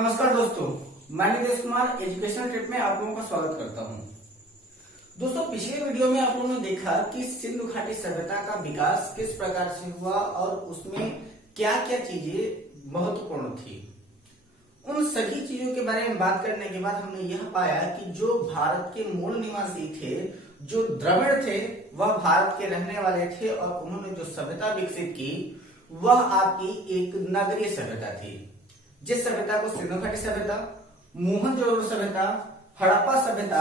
नमस्कार दोस्तों, मैं नीतीश कुमार एजुकेशनल ट्रिप में आप लोगों का स्वागत करता हूं। दोस्तों, पिछले वीडियो में आप लोगों ने देखा कि सिंधु घाटी सभ्यता का विकास किस प्रकार से हुआ और उसमें क्या क्या चीजें महत्वपूर्ण थी। उन सभी चीजों के बारे में बात करने के बाद हमने यह पाया कि जो भारत के मूल निवासी थे, जो द्रविड़ थे, वह भारत के रहने वाले थे और उन्होंने जो सभ्यता विकसित की वह आपकी एक नगरीय सभ्यता थी। जिस सभ्यता को सिंधु घाटी सभ्यता, मोहनजोदड़ो सभ्यता, हड़प्पा सभ्यता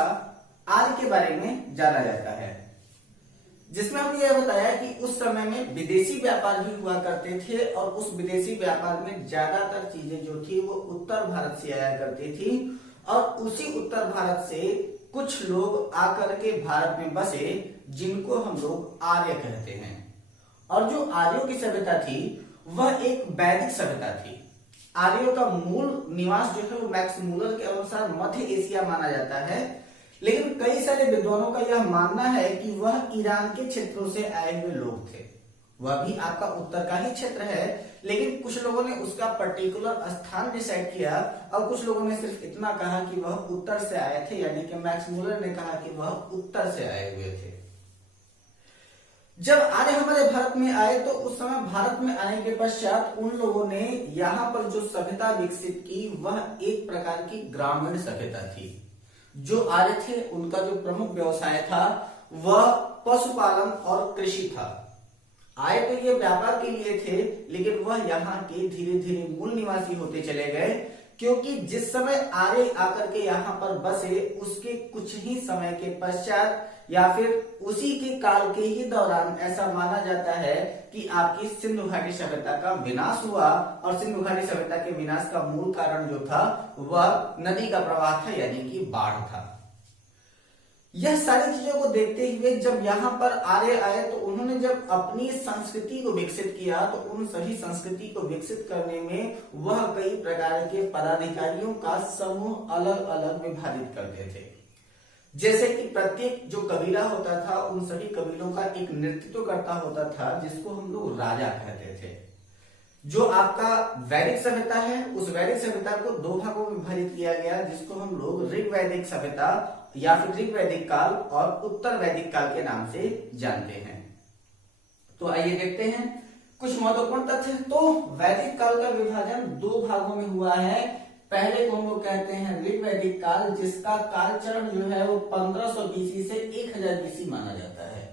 आदि के बारे में जाना जाता है, जिसमें हमने यह बताया कि उस समय में विदेशी व्यापार भी हुआ करते थे और उस विदेशी व्यापार में ज्यादातर चीजें जो थी वो उत्तर भारत से आया करती थी और उसी उत्तर भारत से कुछ लोग आकर के भारत में बसे जिनको हम लोग आर्य कहते हैं। और जो आर्यों की सभ्यता थी वह एक वैदिक सभ्यता थी। आर्यों का मूल निवास जो है वो मैक्स मूलर के अनुसार मध्य एशिया माना जाता है, लेकिन कई सारे विद्वानों का यह मानना है कि वह ईरान के क्षेत्रों से आए हुए लोग थे। वह भी आपका उत्तर का ही क्षेत्र है, लेकिन कुछ लोगों ने उसका पर्टिकुलर स्थान डिसाइड किया और कुछ लोगों ने सिर्फ इतना कहा कि वह उत्तर से आए थे, यानी कि मैक्स मूलर ने कहा कि वह उत्तर से आए हुए थे। जब आर्य हमारे भारत में आए तो उस समय भारत में आने के पश्चात उन लोगों ने यहाँ पर जो सभ्यता विकसित की वह एक प्रकार की ग्रामीण सभ्यता थी। जो आर्य थे उनका जो प्रमुख व्यवसाय था वह पशुपालन और कृषि था। आए तो ये व्यापार के लिए थे, लेकिन वह यहाँ के धीरे धीरे मूल निवासी होते चले गए, क्योंकि जिस समय आर्य आकर के यहाँ पर बसे उसके कुछ ही समय के पश्चात या फिर उसी के काल के ही दौरान ऐसा माना जाता है कि आपकी सिंधु घाटी सभ्यता का विनाश हुआ। और सिंधु घाटी सभ्यता के विनाश का मूल कारण जो था वह नदी का प्रवाह था, यानी कि बाढ़ था। यह सारी चीजों को देखते हुए जब यहाँ पर आर्य आए तो उन्होंने जब अपनी संस्कृति को विकसित किया तो उन सभी संस्कृति को विकसित करने में वह कई प्रकार के पदाधिकारियों का समूह अलग अलग विभाजित करते थे। जैसे कि प्रत्येक जो कबीला होता था उन सभी कबीलों का एक नेतृत्व करता होता था, जिसको हम लोग राजा कहते थे। जो आपका वैदिक सभ्यता है उस वैदिक सभ्यता को दो भागों में विभाजित किया गया, जिसको हम लोग ऋग वैदिक सभ्यता या फिर ऋग वैदिक काल और उत्तर वैदिक काल के नाम से जानते हैं। तो आइए देखते हैं कुछ महत्वपूर्ण तथ्य। तो वैदिक काल का विभाजन दो भागों में हुआ है। पहले को हम लोग कहते हैं ऋग वैदिक काल, जिसका काल चरण जो है वो 1500 बीसी से 1000 बीसी माना जाता है।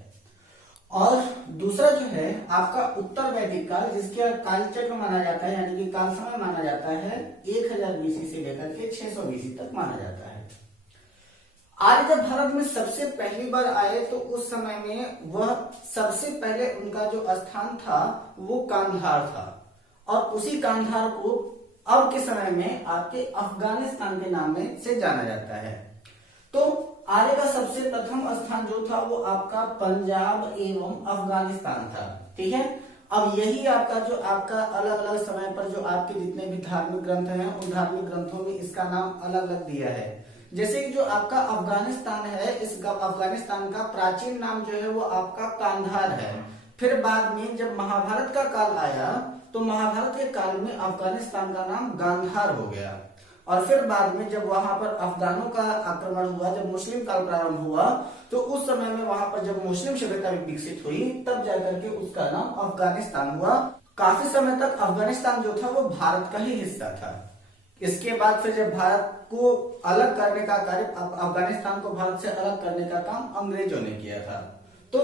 और दूसरा जो है आपका उत्तर वैदिक काल, जिसका काल चक्र माना जाता है, यानी कि काल समय माना जाता है 1000 बीसी से लेकर के 600 बीसी तक माना जाता है। आर्य जब भारत में सबसे पहली बार आए तो उस समय में वह सबसे पहले उनका जो स्थान था वो कांधार था और उसी कांधार को अब के समय में आपके अफगानिस्तान के नाम से जाना जाता है। तो आर्य का सबसे प्रथम स्थान जो था वो आपका पंजाब एवं अफगानिस्तान था। ठीक है, अब यही आपका जो आपका अलग अलग समय पर जो आपके जितने भी धार्मिक ग्रंथ हैं उन धार्मिक ग्रंथों में इसका नाम अलग अलग दिया है। जैसे कि जो आपका अफगानिस्तान है, इस अफगानिस्तान का प्राचीन नाम जो है वो आपका कांधार है। फिर बाद में जब महाभारत का काल आया तो महाभारत के काल में अफगानिस्तान का नाम गांधार हो गया। और फिर बाद में जब वहां पर अफगानों का आक्रमण हुआ, जब मुस्लिम काल प्रारंभ हुआ तो उस समय में वहां पर जब मुस्लिम सभ्यता विकसित हुई तब जाकर के उसका नाम अफगानिस्तान हुआ। काफी समय तक अफगानिस्तान जो था वो भारत का ही हिस्सा था। इसके बाद फिर जब भारत को अलग करने का कार्य, अफगानिस्तान को भारत से अलग करने का काम अंग्रेजों ने किया था। तो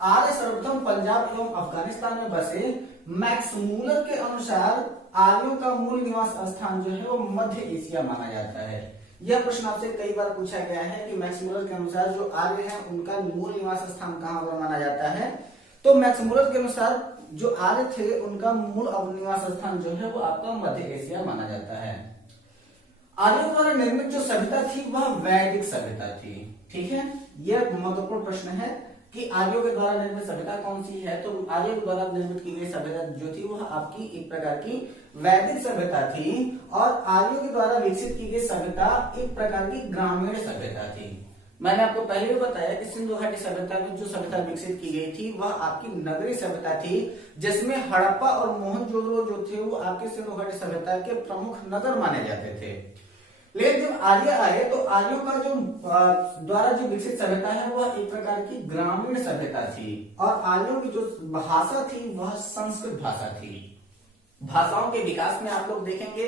आर्य सर्वप्रथम पंजाब एवं अफगानिस्तान में बसे। मैक्स मूलर के अनुसार आर्यों का मूल निवास स्थान जो है वो मध्य एशिया माना जाता है। यह प्रश्न आपसे कई बार पूछा गया है कि मैक्स मूलर के अनुसार जो आर्य हैं उनका मूल निवास स्थान कहाँ पर माना जाता है। तो मैक्स मूलर के अनुसार जो आर्य थे उनका मूल निवास स्थान जो है वो आपका मध्य एशिया माना जाता है। आर्यों द्वारा निर्मित जो सभ्यता थी वह वैदिक सभ्यता थी। ठीक है, यह महत्वपूर्ण प्रश्न है कि आर्यों के द्वारा निर्मित सभ्यता कौन सी है। तो आर्यों के द्वारा निर्मित की गई सभ्यता जो थी वह आपकी एक प्रकार की वैदिक सभ्यता थी और आर्यों के द्वारा विकसित की गई सभ्यता एक प्रकार की ग्रामीण सभ्यता थी। मैंने आपको पहले भी बताया कि सिंधु घाटी सभ्यता में जो सभ्यता विकसित की गई थी वह आपकी नगरीय सभ्यता थी, जिसमें हड़प्पा और मोहनजोदड़ो जो थे वो आपके सिंधु घाटी सभ्यता के प्रमुख नगर माने जाते थे। लेकिन जब आर्य आए तो आर्यों का जो द्वारा जो विकसित सभ्यता है वह एक प्रकार की ग्रामीण सभ्यता थी, और आर्यों की जो भाषा थी वह संस्कृत भाषा थी। भाषाओं के विकास में आप लोग देखेंगे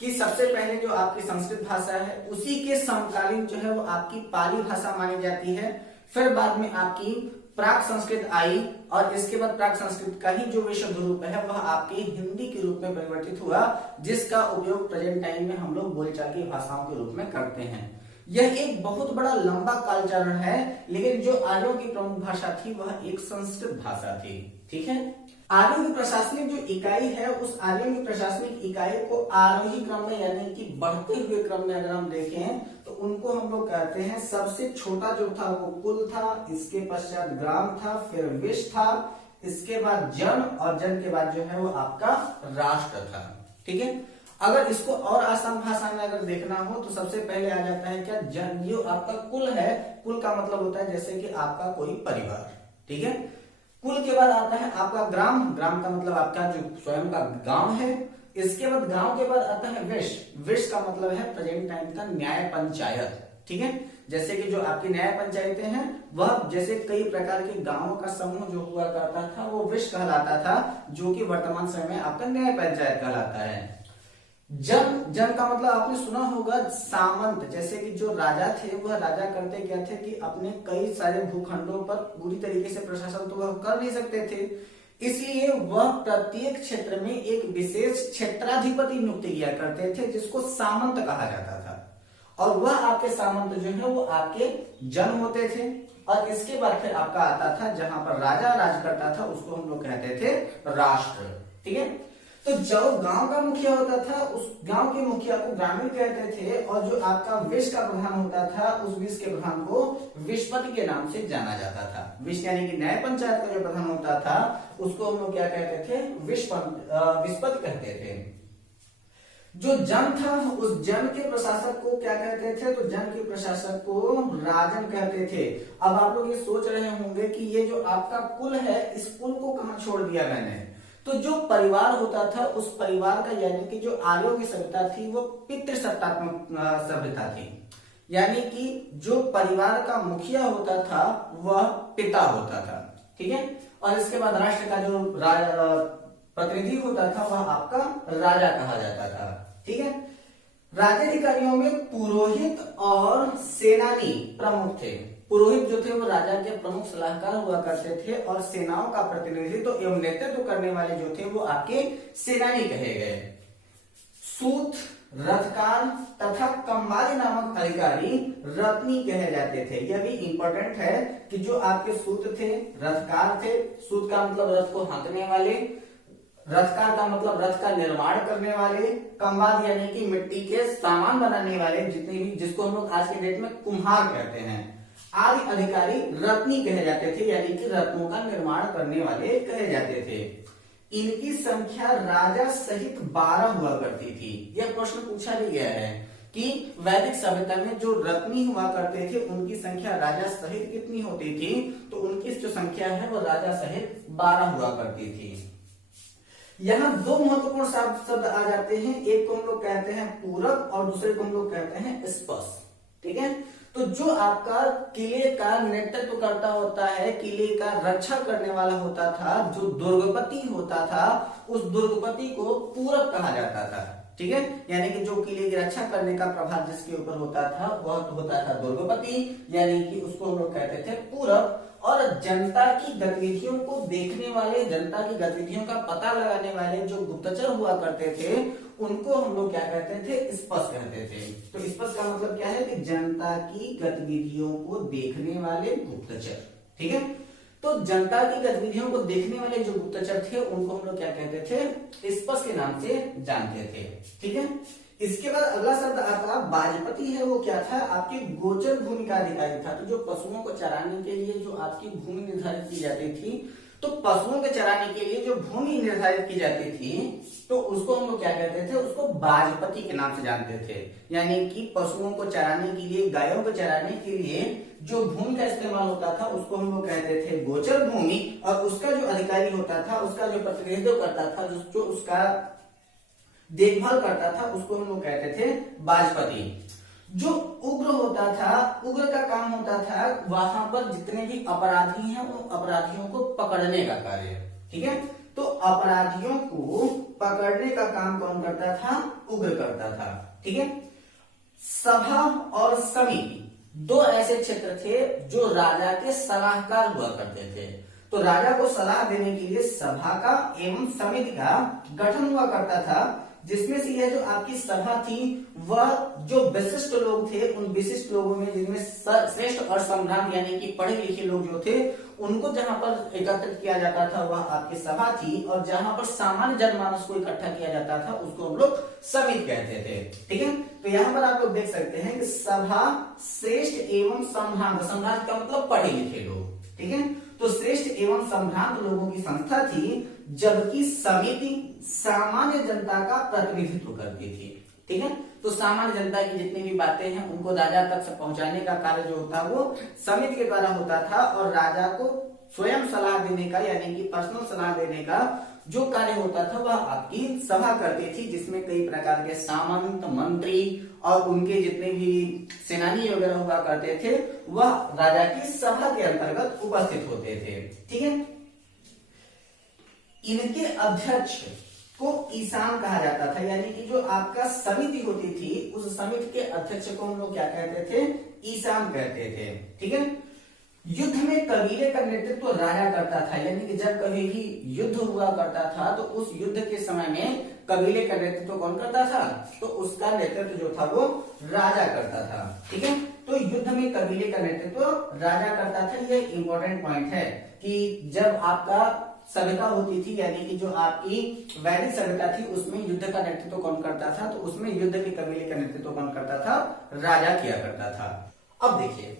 कि सबसे पहले जो आपकी संस्कृत भाषा है उसी के समकालीन जो है वो आपकी पाली भाषा मानी जाती है। फिर बाद में आपकी प्राक संस्कृत आई, और इसके बाद प्राक संस्कृत का ही जो विशुद्ध रूप है वह आपकी हिंदी के रूप में परिवर्तित हुआ, जिसका उपयोग प्रेजेंट टाइम में हम लोग बोलचाल की भाषाओं के रूप में करते हैं। यह एक बहुत बड़ा लंबा कालचरण है, लेकिन जो आर्यों की प्रमुख भाषा थी वह एक संस्कृत भाषा थी। ठीक है, आर्यों की प्रशासनिक जो इकाई है उस आर्यों की प्रशासनिक इकाई को आरोही क्रम में यानी कि बढ़ते हुए क्रम में अगर हम देखें तो उनको हम लोग कहते हैं, सबसे छोटा जो था वो कुल था, इसके पश्चात ग्राम था, फिर विश था, इसके बाद जन, और जन के बाद जो है वो आपका राष्ट्र था। ठीक है, अगर इसको और आसान भाषा में अगर देखना हो तो सबसे पहले आ जाता है क्या, जन। जो आपका कुल है, कुल का मतलब होता है जैसे कि आपका कोई परिवार। ठीक है, कुल के बाद आता है आपका ग्राम, ग्राम का मतलब आपका जो स्वयं का गांव है। इसके बाद गांव के बाद आता है विश, विश का मतलब है प्रेजेंट टाइम का न्याय पंचायत। ठीक है, जैसे कि जो आपकी न्याय पंचायतें हैं वह जैसे कई प्रकार के गांवों का समूह जो हुआ करता था वो विश कहलाता था, जो कि वर्तमान समय में आपका न्याय पंचायत कहलाता है। जन, जन का मतलब आपने सुना होगा सामंत, जैसे कि जो राजा थे वह राजा करते क्या थे कि अपने कई सारे भूखंडों पर पूरी तरीके से प्रशासन तो वह कर नहीं सकते थे, इसलिए वह प्रत्येक क्षेत्र में एक विशेष क्षेत्राधिपति नियुक्त किया करते थे जिसको सामंत कहा जाता था। और वह आपके सामंत जो है वो आपके जन होते थे। और इसके बाद फिर आपका आता था जहां पर राजा राज करता था उसको हम लोग कहते थे राष्ट्र। ठीक है, तो जो गांव का मुखिया होता था उस गांव के मुखिया को ग्रामीण कहते थे, और जो आपका विश का प्रधान होता था उस विश के प्रधान को विशपति के नाम से जाना जाता था। विश यानी कि न्याय पंचायत का जो प्रधान होता था उसको हम लोग क्या कहते थे, विशपति कहते थे। जो जन था उस जन के प्रशासक को क्या कहते थे, तो जन के प्रशासक को राजन कहते थे। अब आप लोग ये सोच रहे होंगे कि ये जो आपका कुल है इस कुल को कहां छोड़ दिया मैंने, तो जो परिवार होता था उस परिवार का यानी कि जो आर्यों की सभ्यता थी वो पितृसत्तात्मक सभ्यता थी, यानी कि जो परिवार का मुखिया होता था वह पिता होता था। ठीक है, और इसके बाद राष्ट्र का जो प्रतिनिधि होता था वह आपका राजा कहा जाता था। ठीक है, राज्याधिकारियों में पुरोहित और सेनानी प्रमुख थे। पुरोहित जो थे वो राजा के प्रमुख सलाहकार हुआ करते थे, और सेनाओं का प्रतिनिधित्व एवं नेतृत्व करने वाले जो थे वो आपके सेनानी कहे गए। सूत, रथकार तथा कम्बाली नामक अधिकारी रत्नी कहे जाते थे। यह भी इंपॉर्टेंट है कि जो आपके सूत थे, रथकार थे, सूत का मतलब रथ को हाँकने वाले, रथकार का मतलब रथ का निर्माण करने वाले, कम्बाद यानी कि मिट्टी के सामान बनाने वाले, जितने भी जिसको हम लोग आज के डेट में कुम्हार कहते हैं, आदि अधिकारी रत्नी कहे जाते थे, यानी कि रत्नों का निर्माण करने वाले कहे जाते थे। इनकी संख्या राजा सहित 12 हुआ करती थी। यह प्रश्न पूछा भी गया है कि वैदिक सभ्यता में जो रत्नी हुआ करते थे उनकी संख्या राजा सहित कितनी होती थी, तो उनकी जो संख्या है वो राजा सहित 12 हुआ करती थी। यहाँ दो महत्वपूर्ण शब्द आ जाते हैं, एक को हम लोग कहते हैं पूरक और दूसरे को हम लोग कहते हैं स्पर्श। ठीक है, तो जो आपका किले का नेतृत्व करता होता है, किले का रक्षा करने वाला होता था, जो दुर्गपति होता था, उस दुर्गपति को पूरक कहा जाता था। ठीक है, यानी कि जो किले की रक्षा करने का प्रभाव जिसके ऊपर होता था वह होता था दुर्गपति, यानी कि उसको हम लोग कहते थे पूरक। और जनता की गतिविधियों को देखने वाले, जनता की गतिविधियों का पता लगाने वाले जो गुप्तचर हुआ करते थे उनको हम लोग क्या कहते थे, स्पष्ट कहते थे। तो स्पष्ट का मतलब क्या है कि जनता की गतिविधियों को देखने वाले गुप्तचर। ठीक है, तो जनता की गतिविधियों को देखने वाले जो गुप्तचर थे उनको हम लोग क्या कहते थे, स्पष्ट के नाम से जानते थे। ठीक है, इसके बाद अगला शब्द आता बाजपति है। वो क्या था, आपकी गोचर भूमि का अधिकारी था। तो जो पशुओं को चराने के लिए जो आपकी भूमि निर्धारित की जाती थी तो पशुओं के चराने के लिए जो भूमि निर्धारित की जाती थी तो उसको हम लोग क्या कहते थे, उसको बाजपति के नाम से जानते थे। यानी कि पशुओं को चराने के लिए, गायों को चराने के लिए जो भूमि का इस्तेमाल होता था उसको हम लोग कहते थे गोचर भूमि, और उसका जो अधिकारी होता था, उसका जो प्रतिनिधित्व करता था, जो उसका देखभाल करता था, उसको हम लोग कहते थे बाजपति। जो उग्र होता था, उग्र का काम होता था वहां पर जितने भी अपराधी हैं उन अपराधियों को पकड़ने का कार्य, ठीक है। तो अपराधियों को पकड़ने का काम कौन करता था, उग्र करता था, ठीक है। सभा और समिति दो ऐसे क्षेत्र थे जो राजा के सलाहकार हुआ करते थे। तो राजा को सलाह देने के लिए सभा का एवं समिति का गठन हुआ करता था, जिसमें से यह जो आपकी सभा थी वह जो विशिष्ट लोग थे, उन विशिष्ट लोगों में जिनमें श्रेष्ठ और सम्राट यानी कि पढ़े लिखे लोग जो थे उनको जहां पर एकत्रित किया जाता था वह आपकी सभा थी, और जहां पर सामान्य जनमानस को इकट्ठा किया जाता था उसको हम लोग समिति कहते थे, ठीक है। तो यहाँ पर आप लोग देख सकते हैं कि सभा श्रेष्ठ एवं सम्राट, सम्राट का मतलब पढ़े लिखे लोग, ठीक है। तो श्रेष्ठ एवं सम्राट लोगों की संस्था थी, जबकि समिति सामान्य जनता का प्रतिनिधित्व करती थी, ठीक है। तो सामान्य जनता की जितनी भी बातें हैं उनको राजा तक से पहुंचाने का कार्य जो होता वो समिति के द्वारा होता था, और राजा को स्वयं सलाह देने का यानी कि पर्सनल सलाह देने का जो कार्य होता था वह आपकी सभा करती थी, जिसमें कई प्रकार के सामंत, मंत्री और उनके जितने भी सेनानी वगैरह हुआ करते थे वह राजा की सभा के अंतर्गत उपस्थित होते थे, ठीक है। इनके अध्यक्ष को ईशान कहा जाता था, यानी कि जो आपका समिति होती थी उस समिति के अध्यक्ष को हम लोग क्या कहते थे, ईशान कहते थे, ठीक है। युद्ध में कबीले का नेतृत्व राजा करता था, यानी कि जब कभी भी युद्ध हुआ करता था तो उस युद्ध के समय में कबीले का नेतृत्व कौन करता था, तो उसका नेतृत्व जो था वो राजा करता था, ठीक है। तो युद्ध में कबीले का नेतृत्व राजा करता था। यह इंपॉर्टेंट पॉइंट है कि जब आपका सभ्यता होती थी यानी कि जो आपकी वैदिक सभ्यता थी उसमें युद्ध का नेतृत्व कौन करता था, तो उसमें युद्ध के कबीले का नेतृत्व कौन करता था, राजा किया करता था। अब देखिए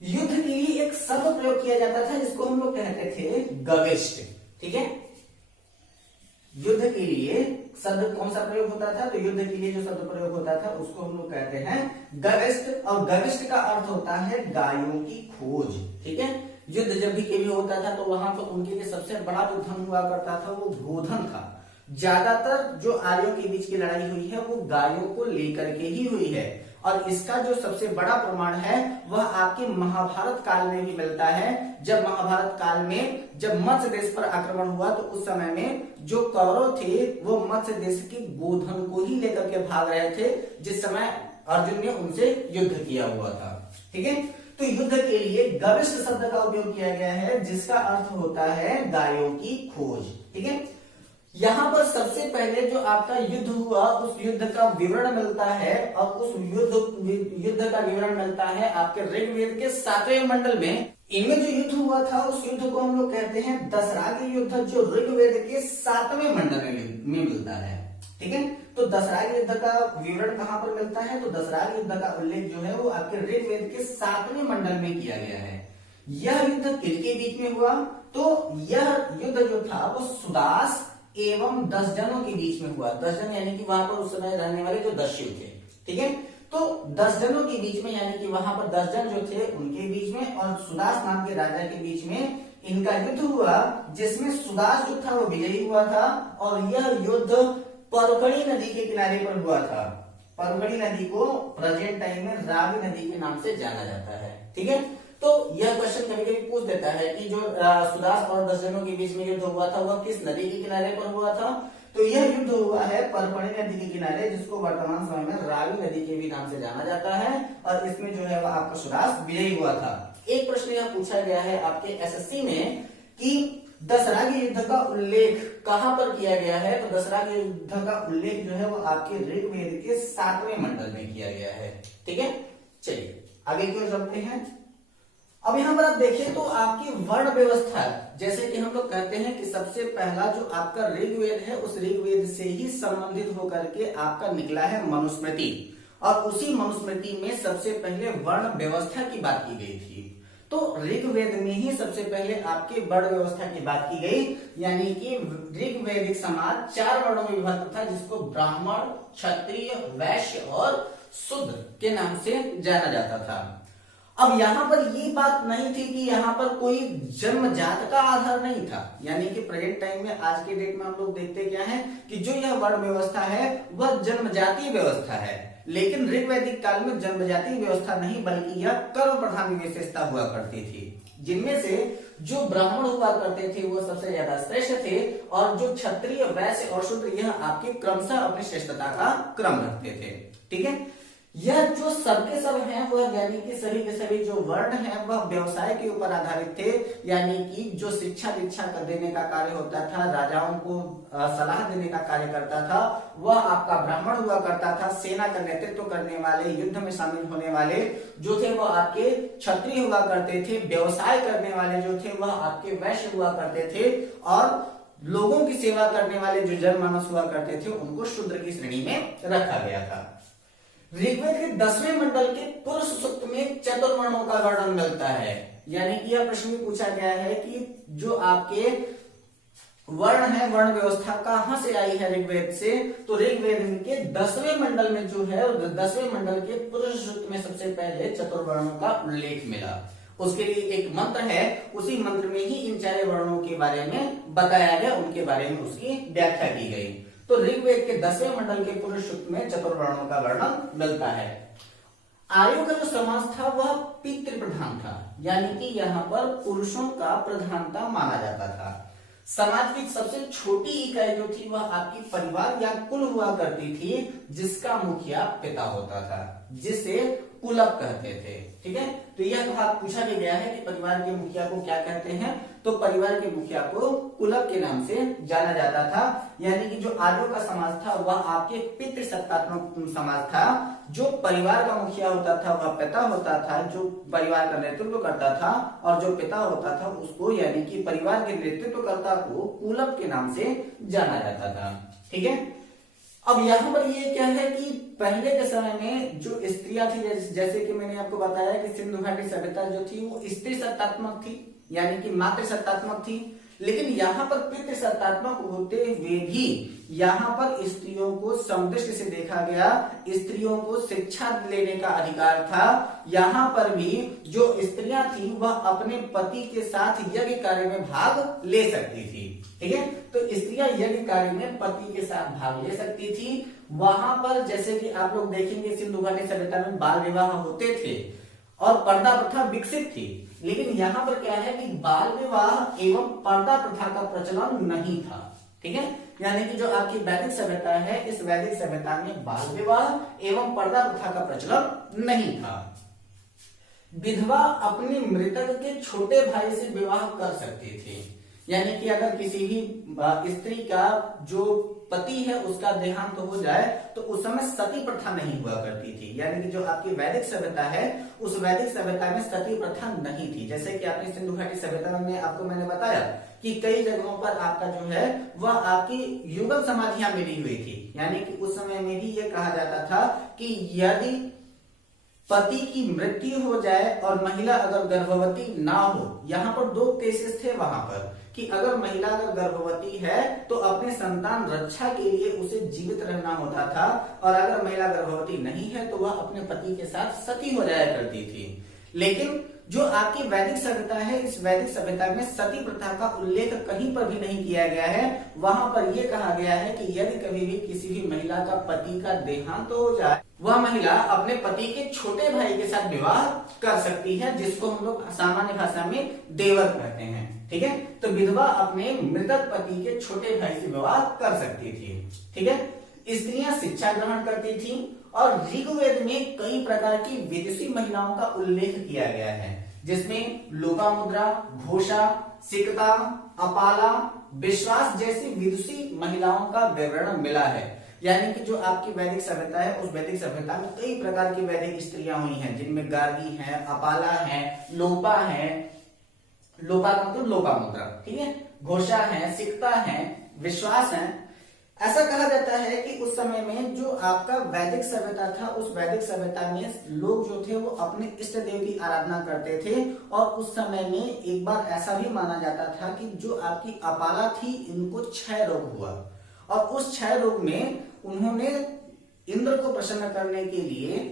युद्ध के लिए एक शब्द प्रयोग किया जाता था जिसको हम लोग कहते थे गविष्ट, ठीक है। युद्ध के लिए शब्द कौन सा प्रयोग होता था, तो युद्ध के लिए जो शब्द प्रयोग होता था उसको हम लोग कहते हैं गविष्ट, और गविष्ट का अर्थ होता है गायों की खोज, ठीक है। युद्ध जब भी कभी होता था तो वहां पर उनके लिए सबसे बड़ा जो धन हुआ करता था वो गोधन था। ज्यादातर जो आर्यों के बीच की लड़ाई हुई है वो गायों को लेकर के ही हुई है, और इसका जो सबसे बड़ा प्रमाण है वह आपके महाभारत काल में भी मिलता है। जब महाभारत काल में जब मत्स्य देश पर आक्रमण हुआ तो उस समय में जो कौरव थे वो मत्स्य देश के गोधन को ही लेकर के भाग रहे थे, जिस समय अर्जुन ने उनसे युद्ध किया हुआ था, ठीक है। तो युद्ध के लिए गविष्ट शब्द का उपयोग किया गया है जिसका अर्थ होता है गायों की खोज, ठीक है। यहाँ पर सबसे पहले जो आपका युद्ध हुआ उस युद्ध का विवरण मिलता है, और उस युद्ध का विवरण मिलता है आपके ऋग्वेद के 7वें मंडल में। इनमें जो युद्ध हुआ था उस युद्ध को हम लोग कहते हैं दशरागी युद्ध, जो ऋग्वेद के 7वें मंडल में मिलता है, ठीक है। तो दशरागी युद्ध का विवरण कहाँ पर मिलता है, तो दशरागी युद्ध का उल्लेख जो है वो आपके ऋग्वेद के 7वें मंडल में किया गया है। यह युद्ध किसके बीच में हुआ, तो यह युद्ध जो था वो सुदास एवं 10 जनों के बीच में हुआ। 10 जन यानी कि वहां पर उस समय रहने वाले जो दस्यु थे, ठीक है। तो 10 जनों के बीच में यानी कि वहां पर 10 जन जो थे उनके बीच में और सुदास नाम के राजा के बीच में इनका युद्ध हुआ, जिसमें सुदास जो था वो विजयी हुआ था, और यह युद्ध परकड़ी नदी के किनारे पर हुआ था। परकड़ी नदी को प्रेजेंट टाइम में रावी नदी के नाम से जाना जाता है, ठीक है। तो यह क्वेश्चन कभी कभी पूछ देता है कि जो सुदास और 10 जनों के बीच में युद्ध हुआ था वह किस नदी के किनारे पर हुआ था, तो यह युद्ध हुआ है परकड़ी नदी के किनारे, जिसको वर्तमान समय में रावी नदी के भी नाम से जाना जाता है, और इसमें जो है वह आपका सुदास विजयी हुआ था। एक प्रश्न यह पूछा गया है आपके एसएससी में कि दशरागी युद्ध का उल्लेख कहां पर किया गया है, तो दशरागी युद्ध का उल्लेख जो है वो आपके ऋग्वेद के 7वें मंडल में किया गया है, ठीक है। चलिए आगे क्यों चलते हैं। अब यहां पर आप देखें तो आपकी वर्ण व्यवस्था, जैसे कि हम लोग कहते हैं कि सबसे पहला जो आपका ऋग्वेद है उस ऋग्वेद से ही संबंधित होकर के आपका निकला है मनुस्मृति, और उसी मनुस्मृति में सबसे पहले वर्ण व्यवस्था की बात की गई थी। तो ऋग्वेद में ही सबसे पहले आपके वर्ण व्यवस्था की बात की गई, यानी कि ऋग्वैदिक समाज 4 वर्णों में विभक्त था, जिसको ब्राह्मण, क्षत्रिय, वैश्य और शूद्र के नाम से जाना जाता था। अब यहाँ पर ये बात नहीं थी कि यहाँ पर कोई जन्मजात का आधार नहीं था, यानी कि प्रेजेंट टाइम में आज के डेट में हम लोग देखते क्या है कि जो यह वर्ण व्यवस्था है वह जन्मजातीय व्यवस्था है, लेकिन ऋग्वैदिक काल में जन्मजातीय व्यवस्था नहीं बल्कि यह कर्म प्रधान विशेषता हुआ करती थी, जिनमें से जो ब्राह्मण हुआ करते थे वो सबसे ज्यादा श्रेष्ठ थे, और जो क्षत्रिय, वैश्य और शूद्र यह आपके क्रमशः अपनी श्रेष्ठता का क्रम रखते थे। ठीक है, यह जो सबके सब हैं वह यानी कि सभी के सभी जो वर्ण हैं वह व्यवसाय के ऊपर आधारित थे, यानी कि जो शिक्षा दीक्षा कर देने का कार्य होता था, राजाओं को सलाह देने का कार्य करता था, वह आपका ब्राह्मण हुआ करता था। सेना का नेतृत्व करने वाले, युद्ध में शामिल होने वाले जो थे वह आपके क्षत्रिय हुआ करते थे। व्यवसाय करने वाले जो थे वह आपके वैश्य हुआ करते थे, और लोगों की सेवा करने वाले जो जनमानस हुआ करते थे उनको शूद्र की श्रेणी में रखा गया था। ऋग्वेद के 10वें मंडल के पुरुष सूक्त में चतुर्वर्णों का वर्णन मिलता है, यानी कि यह प्रश्न भी पूछा गया है कि जो आपके वर्ण है, वर्ण व्यवस्था कहां से आई है ऋग्वेद से, तो ऋग्वेद के 10वें मंडल में जो है 10वें मंडल के पुरुष सूक्त में सबसे पहले चतुर्वर्णों का उल्लेख मिला। उसके लिए एक मंत्र है, उसी मंत्र में ही इन 4 वर्णों के बारे में बताया गया, उनके बारे में उसकी व्याख्या की गई। तो ऋग्वेद के 10वें मंडल के पुरुष सूक्त में चतुर्वर्णों का वर्णन मिलता है। आर्यों का जो समाज था वह पितृ प्रधान था, यानी कि यहाँ पर पुरुषों का प्रधानता माना जाता था। समाज की सबसे छोटी इकाई जो थी वह आपकी परिवार या कुल हुआ करती थी, जिसका मुखिया पिता होता था, जिसे कुलप कहते थे। ठीक है, तो यह बात पूछा भी गया है कि परिवार के मुखिया को क्या कहते हैं, तो परिवार के मुखिया को कुलप के नाम से जाना जाता था। यानी कि जो आर्यों का समाज था वह आपके पितृसत्तात्मक समाज था। जो परिवार का मुखिया होता था वह पिता होता था, जो परिवार का नेतृत्व करता था, और जो पिता होता था उसको यानी कि परिवार के नेतृत्वकर्ता को कुलप के नाम से जाना जाता था। ठीक है, अब यहाँ पर ये क्या है कि पहले के समय में जो स्त्रियां थी, जैसे कि मैंने आपको बताया कि सिंधु घाटी सभ्यता जो थी वो स्त्री सत्तात्मक थी, यानी कि मातृ सत्तात्मक थी। लेकिन यहाँ पर पितृ सत्तात्मक होते हुए भी यहाँ पर स्त्रियों को समदृष्टि से देखा गया, स्त्रियों को शिक्षा लेने का अधिकार था। यहाँ पर भी जो स्त्रियां थी वह अपने पति के साथ यज्ञ कार्य में भाग ले सकती थी। ठीक है, तो स्त्रियां यज्ञ कार्य में पति के साथ भाग ले सकती थी। वहां पर जैसे कि आप लोग देखेंगे सिंधु घाटी सभ्यता में बाल विवाह होते थे और पर्दा प्रथा विकसित थी, लेकिन यहाँ पर क्या है कि बाल विवाह एवं पर्दा प्रथा का प्रचलन नहीं था। ठीक है, यानी कि जो आपकी वैदिक सभ्यता है, इस वैदिक सभ्यता में बाल विवाह एवं पर्दा प्रथा का प्रचलन नहीं था। विधवा अपने मृतक के छोटे भाई से विवाह कर सकती थी, यानी कि अगर किसी भी स्त्री का जो पति है उसका देहांत हो जाए तो उस समय सती प्रथा नहीं हुआ करती थी। यानी कि जो आपकी वैदिक सभ्यता है उस वैदिक सभ्यता में सती प्रथा नहीं थी। जैसे कि आपकी सिंधु घाटी सभ्यता में आपको मैंने बताया कि कई जगहों पर आपका जो है वह आपकी युगल समाधियां मिली हुई थी। यानी कि उस समय में भी ये कहा जाता था कि यदि पति की मृत्यु हो जाए और महिला अगर गर्भवती ना हो, यहाँ पर 2 केसेस थे वहां पर कि अगर महिला अगर गर्भवती है तो अपने संतान रक्षा के लिए उसे जीवित रहना होता था, और अगर महिला गर्भवती नहीं है तो वह अपने पति के साथ सती हो जाया करती थी। लेकिन जो आपकी वैदिक सभ्यता है, इस वैदिक सभ्यता में सती प्रथा का उल्लेख कहीं पर भी नहीं किया गया है। वहां पर यह कहा गया है कि यदि कभी भी किसी भी महिला का पति का देहांत तो हो जाए, वह महिला अपने पति के छोटे भाई के साथ विवाह कर सकती है, जिसको हम लोग सामान्य भाषा में देवर कहते हैं। ठीक है, तो विधवा अपने मृतक पति के छोटे भाई से विवाह कर सकती थी। ठीक है, स्त्रियां शिक्षा ग्रहण करती थी, और ऋग्वेद में कई प्रकार की विदुषी महिलाओं का उल्लेख किया गया है, जिसमें लोपामुद्रा, घोषा, सिकता, अपाला, विश्वास जैसी विदुषी महिलाओं का विवरण मिला है। यानी कि जो आपकी वैदिक सभ्यता है उस वैदिक सभ्यता में कई प्रकार की वैदिक स्त्रियां हुई हैं, जिनमें गार्गी है, अपाला है, लोपा है, लोपा का मतलब लोपामुद्रा, ठीक है, घोषा है, सिकता है, विश्वास है, ऐसा कहा जाता है कि उस समय में जो आपका वैदिक सभ्यता था, उस वैदिक सभ्यता में लोग जो थे वो अपने इष्ट देव की आराधना करते थे। और उस समय में एक बार ऐसा भी माना जाता था कि जो आपकी अपाला थी, इनको क्षय रोग हुआ, और उस क्षय रोग में उन्होंने इंद्र को प्रसन्न करने के लिए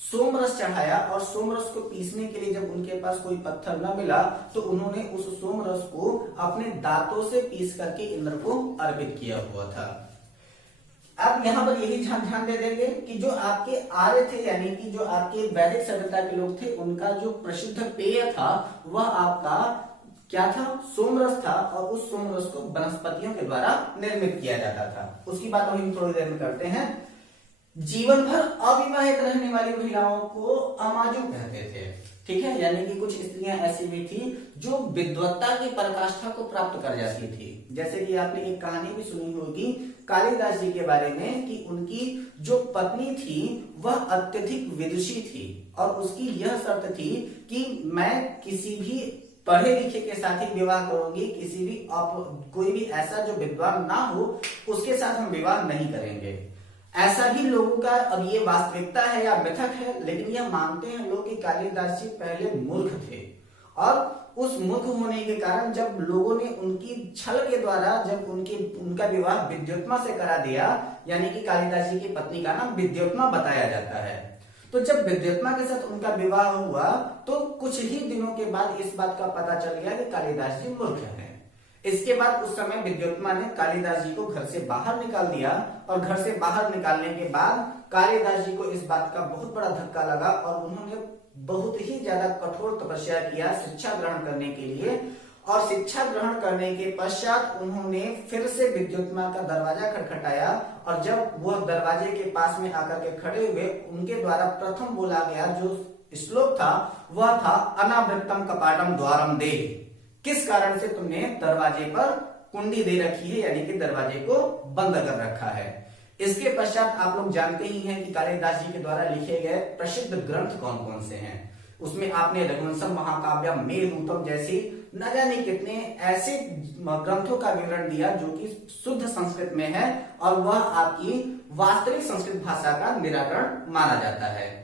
सोमरस चढ़ाया, और सोमरस को पीसने के लिए जब उनके पास कोई पत्थर न मिला तो उन्होंने उस सोमरस को अपने दांतों से पीस करके इंद्र को अर्पित किया हुआ था। अब यहाँ पर यही ध्यान दे देंगे कि जो आपके आर्य थे, यानी कि जो आपके वैदिक सभ्यता के लोग थे, उनका जो प्रसिद्ध पेय था वह आपका क्या था? सोमरस था, और उस सोमरस को वनस्पतियों के द्वारा निर्मित किया जाता था। उसकी बात हम थोड़ी देर में करते हैं। जीवन भर अविवाहित रहने वाली महिलाओं को अमाजु कहते थे, ठीक है। यानी कि कुछ स्त्रियां ऐसी भी थी जो विद्वत्ता की पराकाष्ठा को प्राप्त कर जाती थी। जैसे कि आपने एक कहानी भी सुनी होगी कालिदास जी के बारे में कि उनकी जो पत्नी थी वह अत्यधिक विदुषी थी, और उसकी यह शर्त थी कि मैं किसी भी पढ़े लिखे के साथ ही विवाह करूंगी, किसी भी कोई भी ऐसा जो विद्वान ना हो उसके साथ हम विवाह नहीं करेंगे। ऐसा भी लोगों का, अब ये वास्तविकता है या मिथक है, लेकिन यह मानते हैं लोग कि कालिदास जी पहले मूर्ख थे, और उस मूर्ख होने के कारण जब लोगों ने उनकी छल के द्वारा जब उनका विवाह विद्युत्मा से करा दिया, यानी कि कालिदास जी की पत्नी का नाम विद्युत्मा बताया जाता है, तो जब विद्युत्मा के साथ उनका विवाह हुआ तो कुछ ही दिनों के बाद इस बात का पता चल गया कि कालिदास जी मूर्ख हैं। इसके बाद उस समय विद्युत्मा ने कालिदास जी को घर से बाहर निकाल दिया, और घर से बाहर निकालने के बाद कालिदास जी को इस बात का बहुत बड़ा धक्का लगा, और उन्होंने बहुत ही ज्यादा कठोर तपस्या किया शिक्षा ग्रहण करने के लिए। और शिक्षा ग्रहण करने के पश्चात उन्होंने फिर से विद्युत्मा का दरवाजा खटखटाया, और जब वह दरवाजे के पास में आकर के खड़े हुए, उनके द्वारा प्रथम बोला गया जो श्लोक था वह था अनावृत्तम कपाटम द्वारम दे। किस कारण से तुमने दरवाजे पर कुंडी दे रखी है, यानी कि दरवाजे को बंद कर रखा है। इसके पश्चात आप लोग जानते ही हैं कि कालिदास जी के द्वारा लिखे गए प्रसिद्ध ग्रंथ कौन कौन से हैं। उसमें आपने रघुवंशम महाकाव्य, मेरुतम जैसी न जाने कितने ऐसे ग्रंथों का विवरण दिया जो कि शुद्ध संस्कृत में है, और वह आपकी वास्तविक संस्कृत भाषा का निराकरण माना जाता है।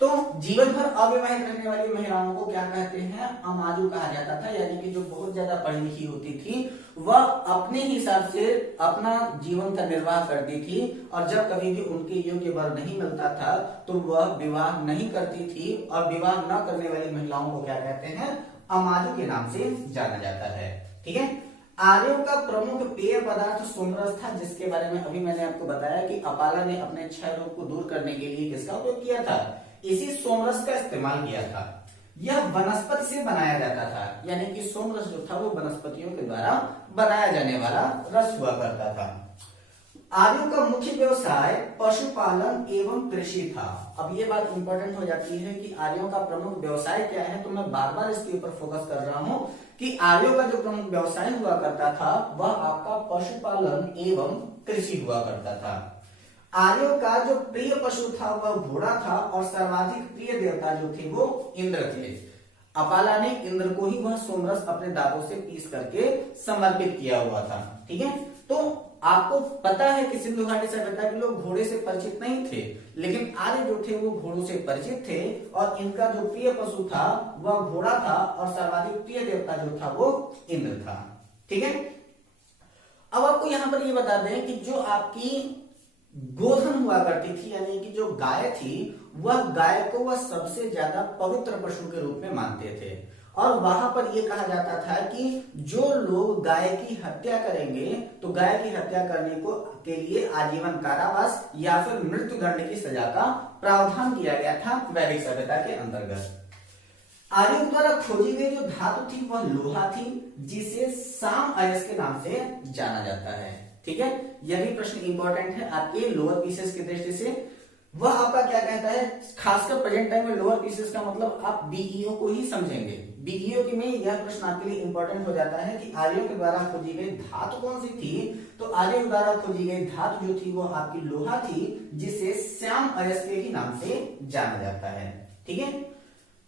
तो जीवन भर अविवाहित रहने वाली महिलाओं को क्या कहते हैं? अमाजु कहा जाता था, यानी कि जो बहुत ज्यादा पढ़ी लिखी होती थी वह अपने हिसाब से अपना जीवन का निर्वाह करती थी, और जब कभी भी उनके योग्य वर नहीं मिलता था तो वह विवाह नहीं करती थी, और विवाह न करने वाली महिलाओं को क्या कहते हैं? अमाजु के नाम से जाना जाता है, ठीक है। आर्यों का प्रमुख पेय पदार्थ सोमरस था, जिसके बारे में अभी मैंने आपको बताया कि अपाला ने अपने क्षय रोग को दूर करने के लिए किसका उपयोग किया था? इसी सोमरस का इस्तेमाल किया था। यह वनस्पति से बनाया जाता था, यानी कि सोमरस जो था वो वनस्पतियों के द्वारा बनाया जाने वाला रस हुआ करता था। आर्यों का मुख्य व्यवसाय पशुपालन एवं कृषि था। अब ये बात इंपॉर्टेंट हो जाती है कि आर्यों का प्रमुख व्यवसाय क्या है, तो मैं बार बार इसके ऊपर फोकस कर रहा हूं कि आर्यों का जो प्रमुख व्यवसाय हुआ करता था वह आपका पशुपालन एवं कृषि हुआ करता था। आर्यों का जो प्रिय पशु था वह घोड़ा था, और सर्वाधिक प्रिय देवता जो थे वो इंद्र थे। अपाला ने इंद्र को ही वह सोमरस अपने दांतों से पीस करके समर्पित किया हुआ था, ठीक है। तो आपको पता है कि सिंधु घाटी सभ्यता के लोग घोड़े से परिचित नहीं थे, लेकिन आर्य जो थे वो घोड़ों से परिचित थे, और इनका जो प्रिय पशु था वह घोड़ा था, और सर्वाधिक प्रिय देवता जो था वो इंद्र था, ठीक है। अब आपको यहां पर ये बता दें कि जो आपकी गोधन हुआ करती थी, यानी कि जो गाय थी, वह गाय को वह सबसे ज्यादा पवित्र पशु के रूप में मानते थे, और वहां पर यह कहा जाता था कि जो लोग गाय की हत्या करेंगे तो गाय की हत्या करने को के लिए आजीवन कारावास या फिर मृत्यु दंड की सजा का प्रावधान किया गया था वैदिक सभ्यता के अंतर्गत। आर्यों द्वारा खोजी गई जो धातु थी वह लोहा थी, जिसे साम अयस्क के नाम से जाना जाता है, ठीक है। यह भी प्रश्न इंपॉर्टेंट है आपके लोअर पीसेस की दृष्टि से। वह आपका क्या कहता है, खासकर प्रेजेंट टाइम में लोअर पीसेस का मतलब आप बीईओ को ही समझेंगे। बीईओ के में यह प्रश्न आपके लिए इंपॉर्टेंट हो जाता है कि आर्यों के द्वारा खोजी गई धातु कौन सी थी, तो आर्यों द्वारा खोजी गई धातु जो थी वो आपकी लोहा थी, जिसे श्याम अयस्क के ही नाम से जाना जाता है, ठीक है।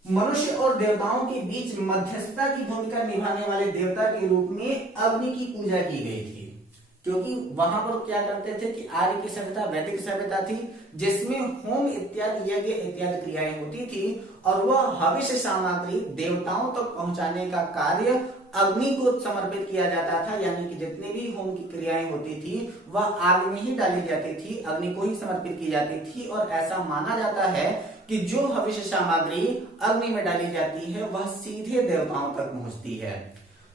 मनुष्य और देवताओं के बीच मध्यस्थता की भूमिका निभाने वाले देवता के रूप में अग्नि की पूजा की गई थी। क्योंकि वहां पर क्या करते थे कि आर्य की सभ्यता वैदिक सभ्यता थी, जिसमें होम इत्यादि यज्ञ इत्यादि क्रियाएं होती थी, और वह हविष्य सामग्री देवताओं तक पहुंचाने का कार्य अग्नि को समर्पित किया जाता था। यानी कि जितनी भी होम की क्रियाएं होती थी वह आग में ही डाली जाती थी, अग्नि को ही समर्पित की जाती थी। और ऐसा माना जाता है कि जो हविष्य सामग्री अग्नि में डाली जाती है वह सीधे देवताओं तक पहुंचती है।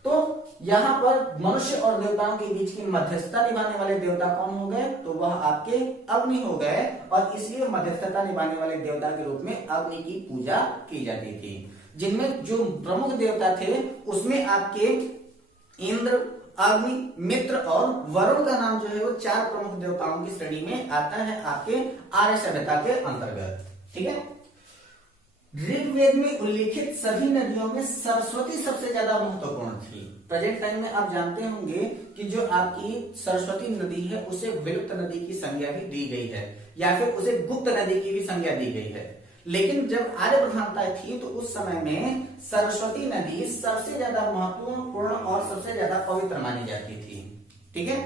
तो यहाँ पर मनुष्य और देवताओं के बीच की मध्यस्थता निभाने वाले देवता कौन हो गए? तो वह आपके अग्नि हो गए, और इसलिए मध्यस्थता निभाने वाले देवता के रूप में अग्नि की पूजा की जाती थी। जिनमें जो प्रमुख देवता थे उसमें आपके इंद्र, अग्नि, मित्र और वरुण का नाम जो है वो 4 प्रमुख देवताओं की श्रेणी में आता है आपके आर्य सभ्यता के अंतर्गत। ठीक है। ऋग्वेद में उल्लेखित सभी नदियों में सरस्वती सबसे ज्यादा महत्वपूर्ण थी। प्रेजेंट टाइम में आप जानते होंगे कि जो आपकी सरस्वती नदी है उसे विलुप्त नदी की संज्ञा भी दी गई है, या फिर उसे गुप्त नदी की भी संज्ञा दी गई है। लेकिन जब आर्य प्रधानता थी तो उस समय में सरस्वती नदी सबसे ज्यादा महत्वपूर्ण और सबसे ज्यादा पवित्र मानी जाती थी। ठीक है।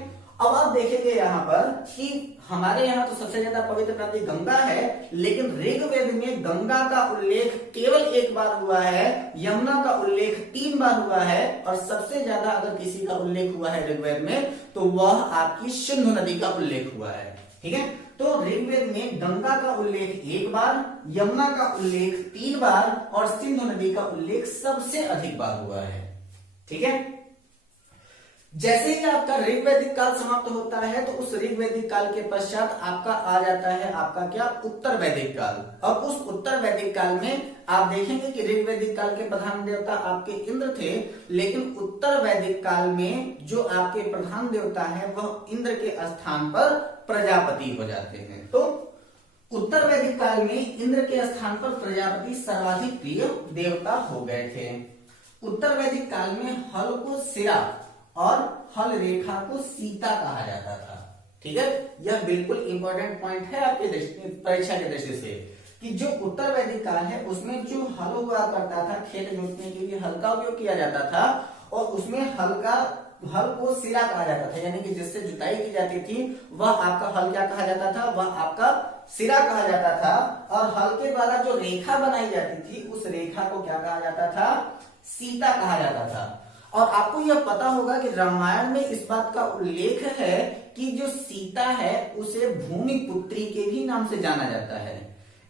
अब आप देखेंगे यहाँ पर कि हमारे यहाँ तो सबसे ज्यादा पवित्र नदी गंगा है, लेकिन ऋग्वेद में गंगा का उल्लेख केवल 1 बार हुआ है, यमुना का उल्लेख 3 बार हुआ है, और सबसे ज्यादा अगर किसी का उल्लेख हुआ है ऋग्वेद में तो वह आपकी सिंधु नदी का उल्लेख हुआ है। ठीक है। तो ऋग्वेद में गंगा का उल्लेख 1 बार, यमुना का उल्लेख 3 बार, और सिंधु नदी का उल्लेख सबसे अधिक बार हुआ है। ठीक है। जैसे ही आपका ऋग्वैदिक काल समाप्त होता है तो उस ऋग्वैदिक काल के पश्चात आपका आ जाता है आपका क्या? उत्तर वैदिक काल। अब उस उत्तर वैदिक काल में आप देखेंगे कि ऋग्वैदिक काल के प्रधान देवता आपके इंद्र थे, लेकिन उत्तर वैदिक काल में जो आपके प्रधान देवता है वह इंद्र के स्थान पर प्रजापति हो जाते हैं। तो उत्तर वैदिक काल में इंद्र के स्थान पर प्रजापति सर्वाधिक प्रिय देवता हो गए थे। उत्तर वैदिक काल में हल को सिरा और हल रेखा को सीता कहा जाता था। ठीक है। यह बिल्कुल इंपॉर्टेंट पॉइंट है आपके परीक्षा के दृष्टि से कि जो उत्तर वैदिक काल है उसमें जो हल हुआ करता था, खेत जोतने के लिए हल का उपयोग किया जाता था, और उसमें हल को सिरा कहा जाता था, यानी कि जिससे जुताई की जाती थी वह आपका हल क्या कहा जाता था? वह आपका सिरा कहा जाता था। और हल के द्वारा जो रेखा बनाई जाती थी उस रेखा को क्या कहा जाता था? सीता कहा जाता था। और आपको यह पता होगा कि रामायण में इस बात का उल्लेख है कि जो सीता है उसे भूमि पुत्री के भी नाम से जाना जाता है।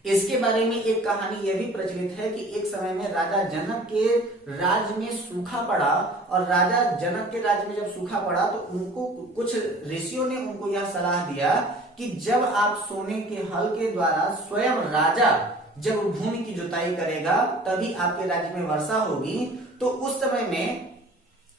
इसके बारे में एक कहानी यह भी प्रचलित है कि एक समय में राजा जनक के राज्य में सूखा पड़ा, और राजा जनक के राज्य में जब सूखा पड़ा तो उनको कुछ ऋषियों ने उनको यह सलाह दिया कि जब आप सोने के हल के द्वारा स्वयं राजा जब भूमि की जुताई करेगा तभी आपके राज्य में वर्षा होगी। तो उस समय में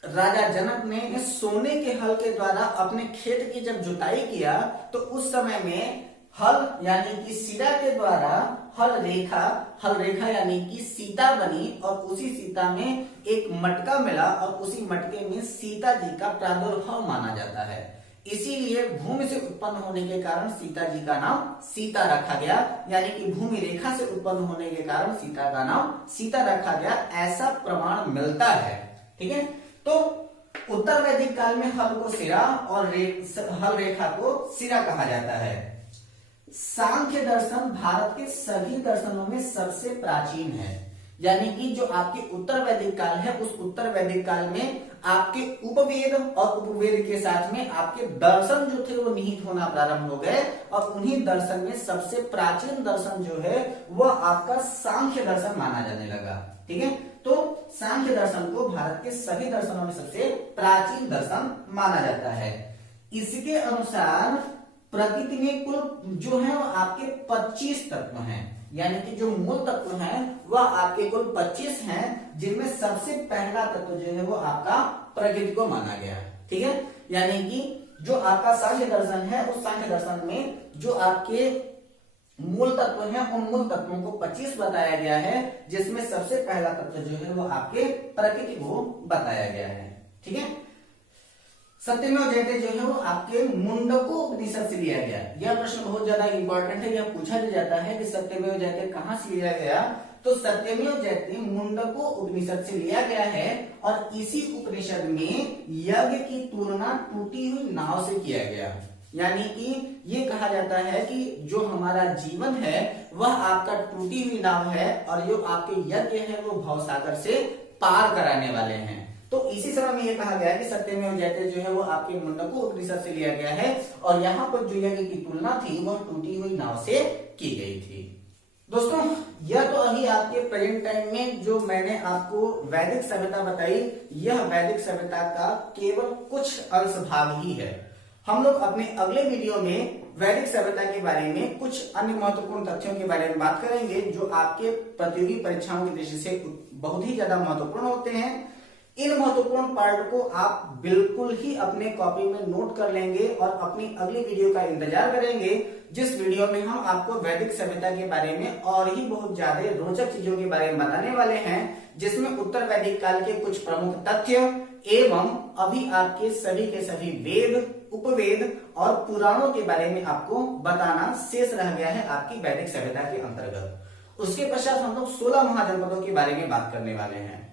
राजा जनक ने सोने के हल के द्वारा अपने खेत की जब जुताई किया तो उस समय में हल यानी कि सिरा के द्वारा हल रेखा यानी कि सीता बनी, और उसी सीता में एक मटका मिला, और उसी मटके में सीता जी का प्रादुर्भाव माना जाता है। इसीलिए भूमि से उत्पन्न होने के कारण सीता जी का नाम सीता रखा गया, यानी कि भूमि रेखा से उत्पन्न होने के कारण सीता का नाम सीता रखा गया, ऐसा प्रमाण मिलता है। ठीक है। तो उत्तर वैदिक काल में हल को सिरा और हल रेखा को सिरा कहा जाता है। सांख्य दर्शन भारत के सभी दर्शनों में सबसे प्राचीन है, यानी कि जो आपके उत्तर वैदिक काल है उस उत्तर वैदिक काल में आपके उपवेद और उपवेद के साथ में आपके दर्शन जो थे वो निहित होना प्रारंभ हो गए, और उन्हीं दर्शन में सबसे प्राचीन दर्शन जो है वह आपका सांख्य दर्शन माना जाने लगा। ठीक है। तो सांख्य दर्शन को भारत के सभी दर्शनों में सबसे प्राचीन दर्शन माना जाता है। इसके अनुसार प्रकृति में कुल जो है वो आपके 25 तत्व हैं, यानी कि जो मूल तत्व हैं वह आपके कुल 25 हैं, जिनमें सबसे पहला तत्व जो है वो आपका प्रकृति को माना गया। ठीक है। यानी कि जो आपका सांख्य दर्शन है उस सांख्य दर्शन में जो आपके मूल तत्व हैं उन मूल तत्वों को 25 बताया गया है, जिसमें सबसे पहला तत्व जो है वो आपके प्रकृति को बताया गया है। ठीक है। सत्यमेव जयते जो है वो आपके मुंडको उपनिषद से लिया गया। यह प्रश्न बहुत ज्यादा इंपॉर्टेंट है, यह पूछा भी जाता है कि सत्यमेव जयते कहां से लिया गया? तो सत्यमेव जयते मुंडको उपनिषद से लिया गया है और इसी उपनिषद में यज्ञ की तुलना टूटी हुई नाव से किया गया। यानी कि ये कहा जाता है कि जो हमारा जीवन है वह आपका टूटी हुई नाव है और जो आपके यज्ञ है वो भवसागर से पार कराने वाले हैं। तो इसी समय में ये कहा गया है कि सत्यमेव जयते जो है वो आपके मुंडको उपनिषद से लिया गया है और यहाँ पर जो यज्ञ की तुलना थी वह टूटी हुई नाव से की गई थी। दोस्तों यह तो अभी आपके प्रेजेंट टाइम में जो मैंने आपको वैदिक सभ्यता बताई, यह वैदिक सभ्यता का केवल कुछ अंश भाग ही है। हम लोग अपने अगले वीडियो में वैदिक सभ्यता के बारे में कुछ अन्य महत्वपूर्ण तथ्यों के बारे में बात करेंगे जो आपके प्रतियोगी परीक्षाओं की दृष्टि से बहुत ही ज्यादा महत्वपूर्ण होते हैं। इन महत्वपूर्ण पार्ट को आप बिल्कुल ही अपने कॉपी में नोट कर लेंगे और अपनी अगली वीडियो का इंतजार करेंगे, जिस वीडियो में हम आपको वैदिक सभ्यता के बारे में और ही बहुत ज्यादा रोचक चीजों के बारे में बताने वाले हैं, जिसमें उत्तर वैदिक काल के कुछ प्रमुख तथ्य एवं अभी आपके सभी के सभी वेद, उपवेद और पुराणों के बारे में आपको बताना शेष रह गया है आपकी वैदिक सभ्यता के अंतर्गत। उसके पश्चात हम लोग 16 महाजनपदों के बारे में बात करने वाले हैं।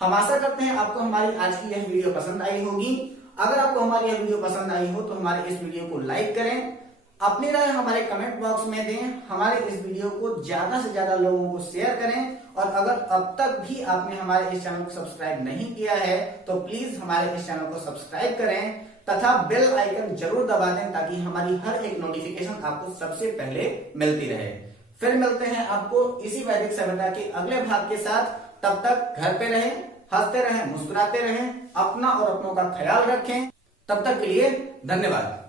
हम आशा करते हैं आपको हमारी आज की यह वीडियो पसंद आई होगी। अगर आपको हमारी यह वीडियो पसंद आई हो तो हमारे इस वीडियो को लाइक करें, अपनी राय हमारे कमेंट बॉक्स में दें, हमारे इस वीडियो को ज्यादा से ज्यादा लोगों को शेयर करें और अगर अब तक भी आपने हमारे इस चैनल को सब्सक्राइब नहीं किया है तो प्लीज हमारे इस चैनल को सब्सक्राइब करें तथा बेल आइकन जरूर दबा दें ताकि हमारी हर एक नोटिफिकेशन आपको सबसे पहले मिलती रहे। फिर मिलते हैं आपको इसी वैदिक सभ्यता के अगले भाग के साथ। तब तक घर पे रहें, हंसते रहें, मुस्कुराते रहें, अपना और अपनों का ख्याल रखें। तब तक के लिए धन्यवाद।